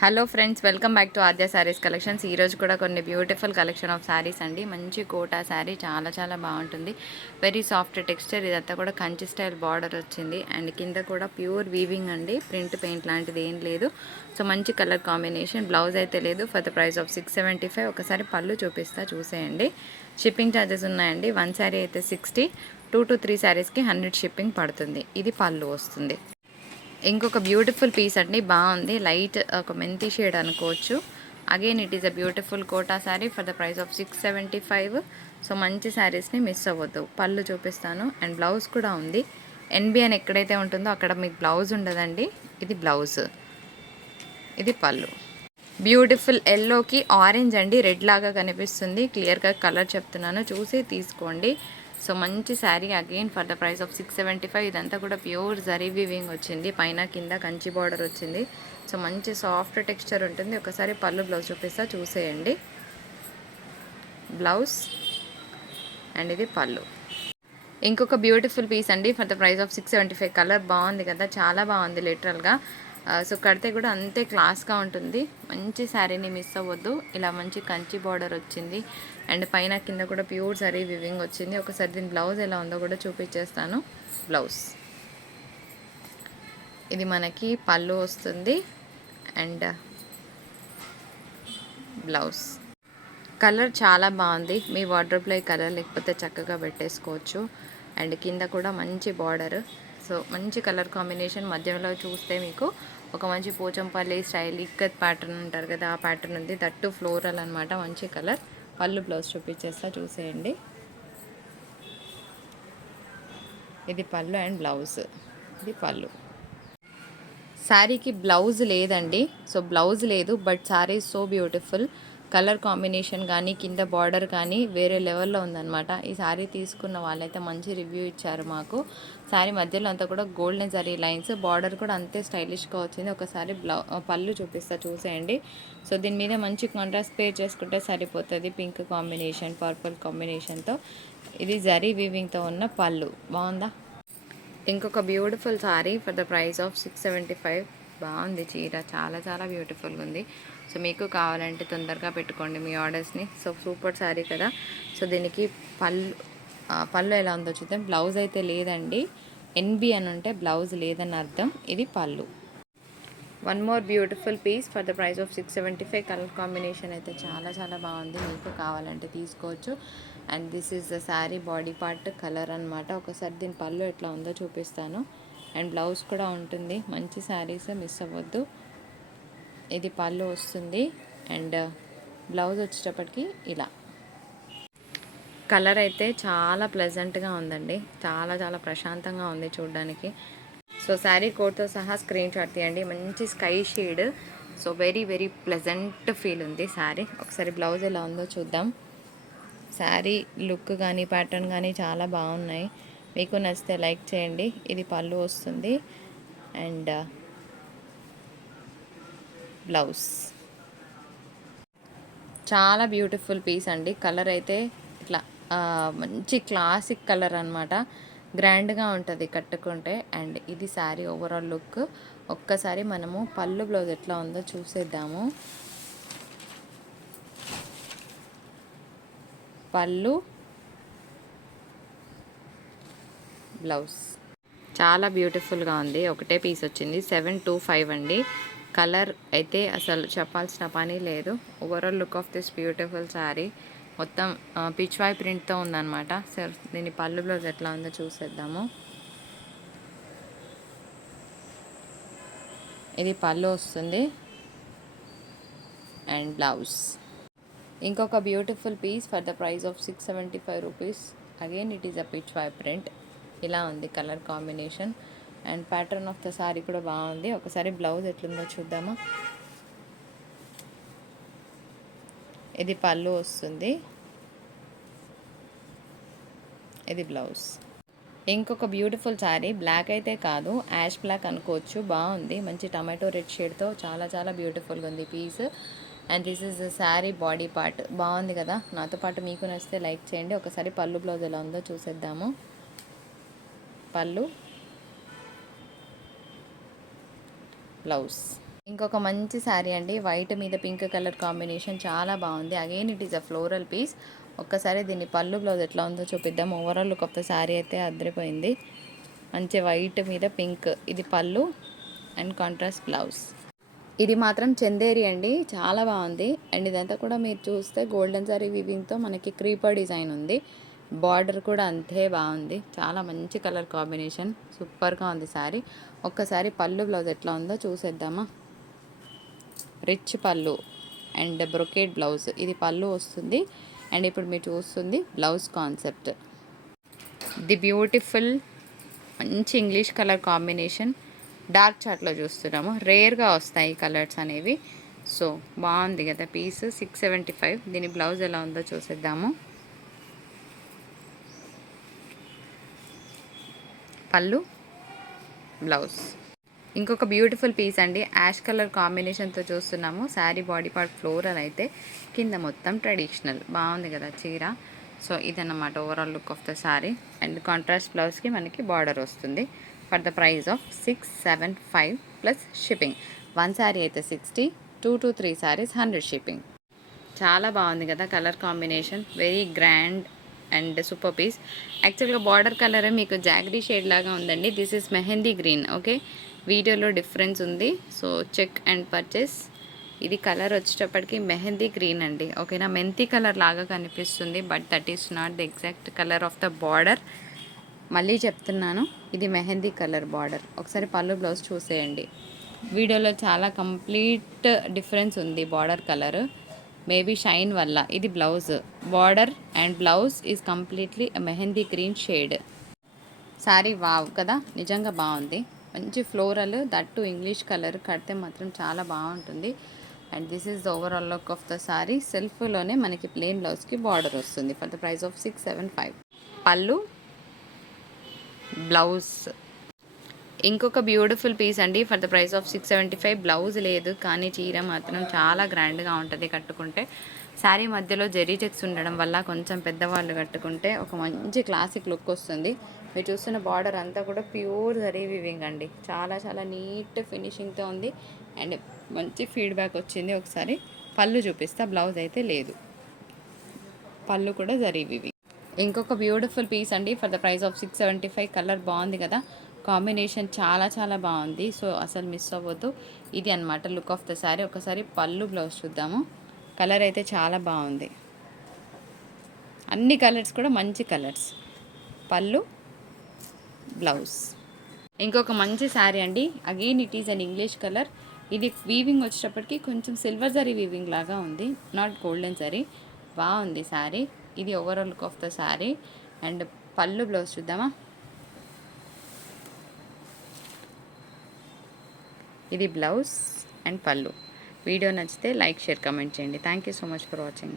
Hello friends, welcome back to Aadya saris collections. ఈరోజు కూడా కొన్ని బ్యూటిఫుల్ కలెక్షన్ ఆఫ్ శారీస్ అండి. మంచి కోటా శారీ చాలా బాగుంటుంది. Very soft texture. ఇదంతా కూడా కంచి స్టైల్ బార్డర్ వచ్చింది అండ్ కింద కూడా ప్యూర్ వీవింగ్ అండి. ప్రింట్ పెయింట్ లాంటిది ఏం లేదు. సో మంచి కలర్ కాంబినేషన్. బ్లౌజ్ అయితే లేదు. For the price of 675. ఒకసారి పళ్ళు చూపిస్తా, చూసేయండి. షిప్పింగ్ ఛార్జెస్ ఉన్నాయండి. 1 శారీ అయితే 60, 2 to 3 శారీస్కి 100 షిప్పింగ్ పడుతుంది. ఇది పళ్ళు వస్తుంది. ఇంకొక బ్యూటిఫుల్ పీస్ అండి, బాగుంది. లైట్ ఒక మెంతి షేడ్ అనుకోవచ్చు. Again it is a beautiful Kota sari for the price of 675. So మంచి శారీస్ని మిస్ అవ్వద్దు. పళ్ళు చూపిస్తాను అండ్ బ్లౌజ్ కూడా ఉంది. ఎన్బి అని ఎక్కడైతే ఉంటుందో అక్కడ మీకు బ్లౌజ్ ఉండదండి. ఇది బ్లౌజ్, ఇది పళ్ళు. బ్యూటిఫుల్ ఎల్లోకి ఆరెంజ్ అండి, రెడ్ లాగా కనిపిస్తుంది. క్లియర్గా కలర్ చెప్తున్నాను, చూసి తీసుకోండి. సో మంచి sari again for the price of 675. ఇదంతా కూడా ప్యూర్ జరీ వీవింగ్ వచ్చింది. పైన కింద కంచి బార్డర్ వచ్చింది. సో మంచి సాఫ్ట్ టెక్స్చర్ ఉంటుంది. ఒకసారి పళ్ళు బ్లౌజ్ చూపిస్తా, చూసేయండి. బ్లౌజ్ అండ్ ఇది పళ్ళు. ఇంకొక బ్యూటిఫుల్ పీస్ అండి for the price of 675. Colour బాగుంది కదా, చాలా బాగుంది లిటరల్గా. సో కడితే కూడా అంతే క్లాస్గా ఉంటుంది. మంచి శారీని మిస్ అవ్వద్దు. ఇలా మంచి కంచి బార్డర్ వచ్చింది అండ్ పైన కింద కూడా ప్యూర్ సరీ వివింగ్ వచ్చింది. ఒకసారి దీని బ్లౌజ్ ఎలా ఉందో కూడా చూపించేస్తాను. బ్లౌజ్ ఇది మనకి పళ్ళు వస్తుంది అండ్ బ్లౌజ్. కలర్ చాలా బాగుంది. మీ వార్డ్రోబ్లో కలర్ లేకపోతే చక్కగా పెట్టేసుకోవచ్చు. అండ్ కింద కూడా మంచి బార్డర్. సో మంచి కలర్ కాంబినేషన్. మధ్యలో చూస్తే మీకు ఒక మంచి పోచంపల్లి స్టైల్ ఇక్కత్ ప్యాటర్న్ అంటారు కదా, ఆ ప్యాటర్న్ ఉంది. దట్టు ఫ్లోరల్ అనమాట. మంచి కలర్. పళ్ళు బ్లౌజ్ చూపించేస్తా, చూసేయండి. ఇది పళ్ళు అండ్ బ్లౌజ్. ఇది పళ్ళు. శారీకి బ్లౌజ్ లేదండి. సో బ్లౌజ్ లేదు, but sari so beautiful. Colour combination కానీ కింద బార్డర్ కానీ వేరే లెవెల్లో ఉందన్నమాట. ఈ శారీ తీసుకున్న వాళ్ళైతే మంచి రివ్యూ ఇచ్చారు మాకు. శారీ మధ్యలో అంతా కూడా గోల్డెన్ జరీ లైన్స్, బార్డర్ కూడా అంతే స్టైలిష్గా వచ్చింది. ఒకసారి పళ్ళు చూపిస్తా, చూసేయండి. సో దీని మీద మంచి కాంట్రాస్ట్ పేర్ చేసుకుంటే సరిపోతుంది. పింక్ కాంబినేషన్, పర్పుల్ కాంబినేషన్తో. ఇది జరీ వీవింగ్తో ఉన్న పళ్ళు. బాగుందా? ఇంకొక beautiful sari for the price of 675. బాగుంది చీర, చాలా బ్యూటిఫుల్గా ఉంది. సో మీకు కావాలంటే తొందరగా పెట్టుకోండి మీ ఆర్డర్స్ని. సో సూపర్ శారీ కదా. సో దీనికి పళ్ళు ఎలా ఉందో చూద్దాం. బ్లౌజ్ అయితే లేదండి. ఎన్బి అని ఉంటే బ్లౌజ్ లేదని అర్థం. ఇది పళ్ళు. One more beautiful piece for the price of 675. Colour combination అయితే చాలా బాగుంది. మీకు కావాలంటే తీసుకోవచ్చు. And this is the sari body part colour అనమాట. ఒకసారి దీని పళ్ళు ఎట్లా ఉందో చూపిస్తాను. అండ్ బ్లౌజ్ కూడా ఉంటుంది. మంచి శారీస్, మిస్ అవ్వద్దు. ఇది పళ్ళు వస్తుంది అండ్ బ్లౌజ్ వచ్చేటప్పటికి ఇలా. కలర్ అయితే చాలా ప్లెజెంట్గా ఉందండి. చాలా ప్రశాంతంగా ఉంది చూడడానికి. సో శారీ కోడ్తో సహా స్క్రీన్ షాట్ తీయండి. మంచి sky shade. So very pleasant feel ఉంది శారీ. ఒకసారి బ్లౌజ్ ఎలా ఉందో చూద్దాం. శారీ లుక్ కానీ ప్యాటర్న్ కానీ చాలా బాగున్నాయి. మీకు నచ్చితే లైక్ చేయండి. ఇది పళ్ళు వస్తుంది అండ్ బ్లౌజ్. చాలా బ్యూటిఫుల్ పీస్ అండి. కలర్ అయితే ఇట్లా మంచి క్లాసిక్ కలర్ అనమాట. గ్రాండ్గా ఉంటుంది కట్టుకుంటే. అండ్ ఇది శారీ ఓవరాల్ లుక్. ఒక్కసారి మనము పళ్ళు బ్లౌజ్ ఎట్లా ఉందో చూసేద్దాము. పళ్ళు బ్లౌజ్ చాలా బ్యూటిఫుల్గా ఉంది. ఒకటే పీస్ వచ్చింది. 725 అండి. కలర్ అయితే అసలు చెప్పాల్సిన పని లేదు. Overall look of this beautiful sari మొత్తం పిచ్వాయ్ ప్రింట్తో ఉందన్నమాట. సార్ దీని పళ్ళు బ్లౌజ్ ఎట్లా ఉందో చూసేద్దాము. ఇది పళ్ళు వస్తుంది అండ్ బ్లౌజ్. ఇంకొక beautiful piece for the price of 675 rupees. Again it is a Pichwai print. ఇలా ఉంది colour combination and pattern of the sari కూడా బాగుంది. ఒకసారి బ్లౌజ్ ఎట్లుందో చూద్దామా. ఇది పళ్ళు వస్తుంది, ఇది బ్లౌజ్. ఇంకొక బ్యూటిఫుల్ శారీ. బ్లాక్ అయితే కాదు, యాష్ బ్లాక్ అనుకోవచ్చు. బాగుంది. మంచి టమాటో రెడ్ షేడ్తో చాలా బ్యూటిఫుల్గా ఉంది piece. And this is the sari body part. బాగుంది కదా. నాతో పాటు మీకు నచ్చితే లైక్ చేయండి. ఒకసారి పళ్ళు బ్లౌజ్ ఎలా ఉందో చూసేద్దాము. పళ్ళు బ్లౌజ్. ఇంకొక మంచి శారీ అండి, వైట్ మీద పింక్ కలర్ కాంబినేషన్ చాలా బాగుంది. Again it is a floral piece. ఒక్కసారి దీన్ని పళ్ళు బ్లౌజ్ ఎట్లా ఉందో చూపిద్దాం. Overall look of the sari అయితే అదిరిపోయింది. మంచి వైట్ మీద పింక్, ఇది పళ్ళు అండ్ కాంట్రాస్ట్ బ్లౌజ్. ఇది మాత్రం చందేరి అండి, చాలా బాగుంది. అండ్ ఇదంతా కూడా మీరు చూస్తే గోల్డెన్ సారీ వీవింగ్తో మనకి క్రీపర్ డిజైన్ ఉంది. బార్డర్ కూడా అంతే బాగుంది, చాలా మంచి కలర్ కాంబినేషన్, సూపర్గా ఉంది శారీ. ఒక్కసారి పళ్ళు బ్లౌజ్ ఎట్లా ఉందో చూసేద్దామా. రిచ్ పళ్ళు అండ్ బ్రొకేట్ బ్లౌజ్, ఇది పళ్ళు వస్తుంది. అండ్ ఇప్పుడు మీరు చూస్తుంది బ్లౌజ్ కాన్సెప్ట్. ది బ్యూటిఫుల్ మంచి ఇంగ్లీష్ కలర్ కాంబినేషన్, డార్క్ చార్ట్లో చూస్తున్నాము. రేర్గా వస్తాయి కలర్స్ అనేవి. సో బాగుంది కదా పీస్. 675. దీని బ్లౌజ్ ఎలా ఉందో చూసేద్దాము. పళ్ళు బ్లౌజ్. ఇంకొక బ్యూటిఫుల్ పీస్ అండి, యాష్ కలర్ కాంబినేషన్తో చూస్తున్నాము. శారీ బాడీ పార్ట్ ఫ్లోరల్ అయితే కింద మొత్తం ట్రెడిషనల్, బాగుంది కదా చీర. సో ఇదన్నమాట overall look of the sari. And contrast బ్లౌజ్కి మనకి బార్డర్ వస్తుంది. For the price of 675 plus shipping. 1 sari అయితే 60, 2 to 3 శారీస్ 100 షిప్పింగ్. చాలా బాగుంది కదా colour combination, very grand and super piece. యాక్చువల్గా బార్డర్ కలర్ మీకు జాగరీ షేడ్ లాగా ఉందండి. This is mehndi green. Okay, వీడియోలో డిఫరెన్స్ ఉంది. So check and purchase. ఇది కలర్ వచ్చేటప్పటికి మెహందీ గ్రీన్ అండి. ఓకేనా, మెంతి కలర్ లాగా కనిపిస్తుంది, but that is not the exact colour of the border. మళ్ళీ చెప్తున్నాను, ఇది మెహందీ కలర్ బార్డర్. ఒకసారి పళ్ళు బ్లౌజ్ చూసేయండి. వీడియోలో చాలా కంప్లీట్ డిఫరెన్స్ ఉంది బార్డర్ కలర్, మేబీ షైన్ వల్ల. ఇది blouse, border and blouse is completely mehndi green shade. Sari wow కదా, నిజంగా బాగుంది. మంచి ఫ్లోరల్, దట్టు ఇంగ్లీష్ కలర్ కడితే మాత్రం చాలా బాగుంటుంది. And this is the overall look of the sari. సెల్ఫ్లోనే మనకి ప్లెయిన్ బ్లౌజ్కి బార్డర్ వస్తుంది. For the price of 675. పళ్ళు బ్లౌజ్. ఇంకొక బ్యూటిఫుల్ పీస్ అండి, for the price of 675. Blouse లేదు కానీ చీర మాత్రం చాలా గ్రాండ్గా ఉంటుంది కట్టుకుంటే. శారీ మధ్యలో జెరీ చెక్స్ ఉండడం వల్ల కొంచెం పెద్దవాళ్ళు కట్టుకుంటే ఒక మంచి క్లాసిక్ లుక్ వస్తుంది. మీరు చూస్తున్న బార్డర్ అంతా కూడా ప్యూర్ జరీ వీవింగ్ అండి, చాలా చాలా నీట్ ఫినిషింగ్తో ఉంది. అండ్ మంచి ఫీడ్బ్యాక్ వచ్చింది. ఒకసారి పళ్ళు చూపిస్తా, బ్లౌజ్ అయితే లేదు. పళ్ళు కూడా జరీ వీవింగ్. ఇంకొక బ్యూటిఫుల్ పీస్ అండి, for the price of 675. Colour బాగుంది కదా, కాంబినేషన్ చాలా చాలా బాగుంది. సో అసలు మిస్ అవ్వద్దు. ఇది అనమాట లుక్ ఆఫ్ ద శారీ. ఒకసారి పళ్ళు బ్లౌజ్ చూద్దాము. కలర్ అయితే చాలా బాగుంది, అన్ని కలర్స్ కూడా మంచి కలర్స్. పళ్ళు బ్లౌజ్. ఇంకొక మంచి శారీ అండి, again it is an English colour. ఇది వీవింగ్ వచ్చేటప్పటికి కొంచెం సిల్వర్ జరీ వీవింగ్ లాగా ఉంది, నాట్ గోల్డెన్ జరీ. బాగుంది శారీ. ఇది overall look of the sari. And పళ్ళు బ్లౌజ్ చూద్దామా. ఇది బ్లౌజ్ అండ్ పళ్ళు. వీడియో నచ్చితే లైక్, షేర్, కమెంట్ చేయండి. Thank you so much for watching.